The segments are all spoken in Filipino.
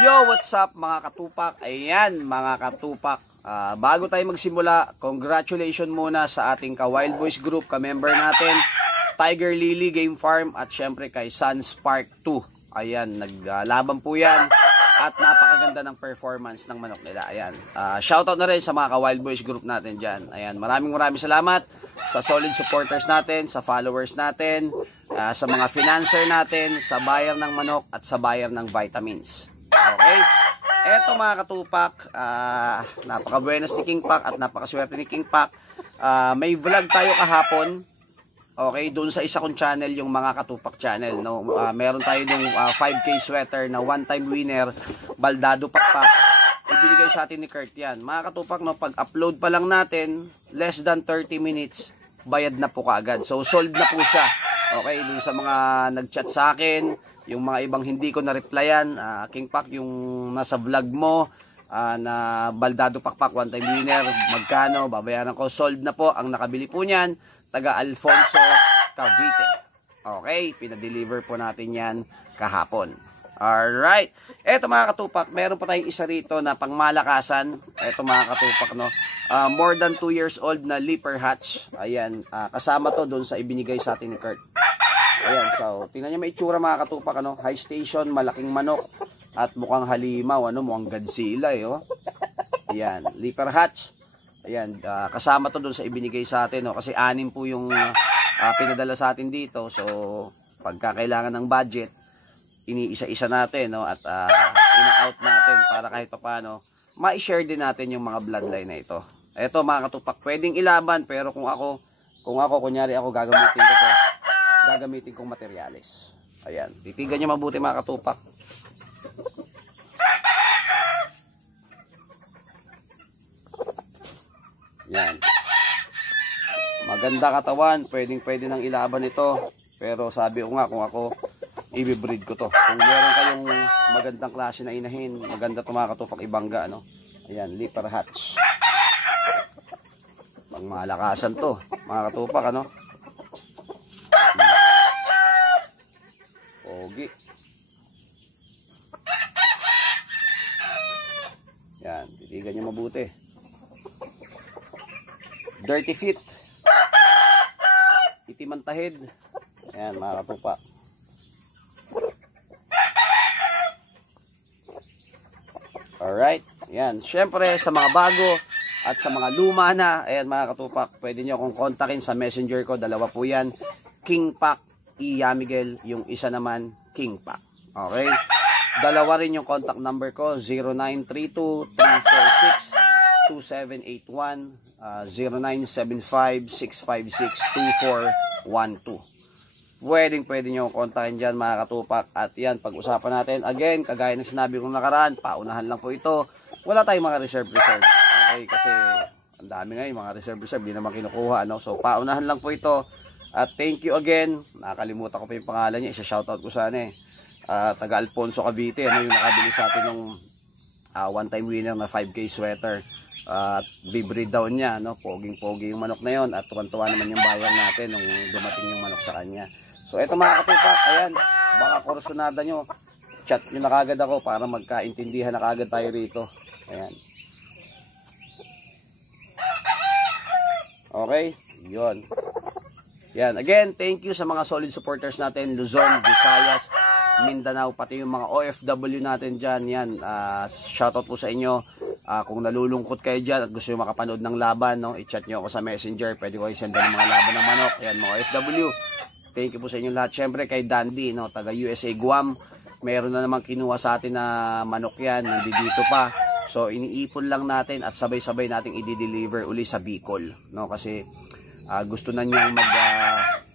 Yo, what's up mga katupak? Ayan mga katupak, bago tayo magsimula, congratulations muna sa ating ka-Wild Boys Group, ka-member natin, Tiger Lily Game Farm, at syempre kay Suns Park 2. Ayan, naglaban po yan at napakaganda ng performance ng manok nila. Ayan, shoutout na rin sa mga ka-Wild Boys Group natin dyan. Ayan, maraming salamat sa solid supporters natin, sa followers natin, sa mga financer natin, sa buyer ng manok at sa buyer ng vitamins. Okay, eto mga katupak, napaka-buenas ni King Pak at napakaswerte ni King Pak. May vlog tayo kahapon, okay, doon sa isa kong channel, yung mga katupak channel, no? Meron tayo yung 5K sweater na one-time winner, Baldado Pakpak. Ibinigay sa atin ni Kurt yan. Mga katupak, no, pag-upload pa lang natin, less than 30 minutes, bayad na po kaagad. So, sold na po siya. Okay, doon sa mga nag-chat sa akin, yung mga ibang hindi ko na-replyan, King Pak, yung nasa vlog mo, na Baldado Pakpak, one-time winner, magkano, babayaran ko, sold na po. Ang nakabili po niyan, taga Alfonso, Cavite. Okay, pinadeliver po natin yan kahapon. Alright, eto mga katupak, meron pa tayong isa rito na pangmalakasan. Eto mga katupak, no, more than 2 years old na leaper hatch. Ayan, kasama to doon sa ibinigay sa atin ni Kurt. Ayan, so tingnan nyo may itsura mga katupak, ano, high station, malaking manok at mukhang halimaw, ano, mukhang Godzilla, oh. Ayan, leaper hatch. Ayan, kasama to doon sa ibinigay sa atin, no, kasi 6 po yung pinadala sa atin dito. So pagka kailangan ng budget, iniisa-isa natin, no, at ina-out natin para kahit paano ma-share din natin yung mga bloodline na ito. Eto mga katupak, pwedeng ilaban, pero kung ako kunyari ako gagamitin kong materyales. Ayan, titigan nyo mabuti mga katupak. Yan, maganda katawan, pwede nang ilaban ito, pero sabi ko nga, kung ako, i-breed ko to. Kung meron kayong magandang klase na inahin, maganda to mga katupak, ibangga, ano. Ayan, leaper hatch, pangmalakasan to mga katupak, ano. Pogi. Yan, titigan nyo mabuti. Dirty feet, itim ang tahid. Ayan mga katupak. Alright, yan. Syempre sa mga bago at sa mga luma na, ayan mga katupak, pwede nyo akong kontakin sa messenger ko. Dalawa po yan, King Pak Yamigel, yung isa naman King Pak. Okay, dalawa rin yung contact number ko, 0932-346-2781, 0975-656-2412. Pwede nyo kontakin dyan mga katupak. At yan, pag-usapan natin again, kagaya ng sinabi kong nakaraan, paunahan lang po ito. Wala tayong mga reserve. Okay, kasi ang dami ngayon mga reserve, di naman kinukuha, ano? So paunahan lang po ito. At thank you again, nakalimutan ko pa yung pangalan niya, isa-shoutout ko sana, taga Alfonso, Cavite, ano, yung nakabili sa atin ng one-time winner na 5K sweater. At bibreed daw niya, no? Poging-pogi yung manok na yon, at tuwan-tuwa naman yung bayan natin nung dumating yung manok sa kanya. So eto mga katupak, ayan, baka kursunada nyo, chat nyo na kagad ako para magkaintindihan na kagad tayo rito. Ayan. Okay, yun. Yan, again, thank you sa mga solid supporters natin, Luzon, Visayas, Mindanao, pati yung mga OFW natin dyan. Yan, shoutout po sa inyo. Kung nalulungkot kayo dyan at gusto nyo makapanood ng laban, no, i-chat nyo ako sa messenger. Pwede ko i-send ng mga laban ng manok. Yan, mga OFW. Thank you po sa inyo lahat. Siyempre kay Dandy, no, taga USA, Guam. Meron na naman kinuha sa atin na manok yan. Nandito pa. So, iniipon lang natin at sabay-sabay nating i-deliver uli sa Bicol. No, kasi gusto na niyang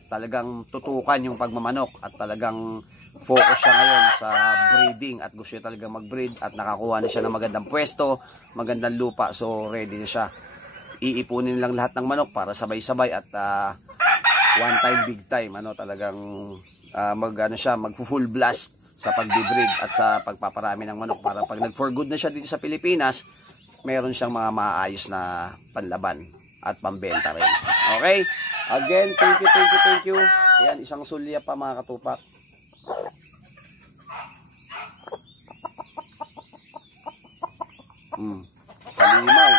talagang tutukan yung pagmamanok at talagang focus siya ngayon sa breeding at gusto niya talagang mag-breed at nakakuha na siya ng magandang pwesto, magandang lupa, so ready na siya. Iipunin lang lahat ng manok para sabay-sabay at one time, big time, ano, talagang mag-full blast sa pag-breed at sa pagpaparami ng manok para pag nag-for good na siya dito sa Pilipinas, meron siyang mga maayos na panlaban at pambenta rin. Okay? Again, thank you. Ayan, isang sulya pa mga katupak. Halimaw.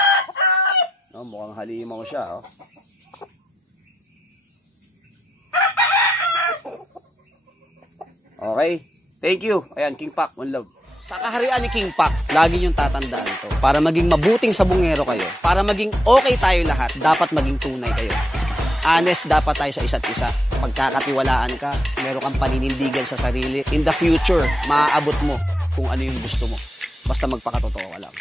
No, mukhang halimaw siya, oh. Okay. Thank you. Ayan, King Pak, one love. Sa kaharian ni King Pak, lagi niyong tatandaan to. Para maging mabuting sabungero kayo, para maging okay tayo lahat, dapat maging tunay kayo. Honest dapat tayo sa isa't isa. Pagkakatiwalaan ka, meron kang paninindigan sa sarili. In the future, maaabot mo kung ano yung gusto mo. Basta magpakatotoo ka lang.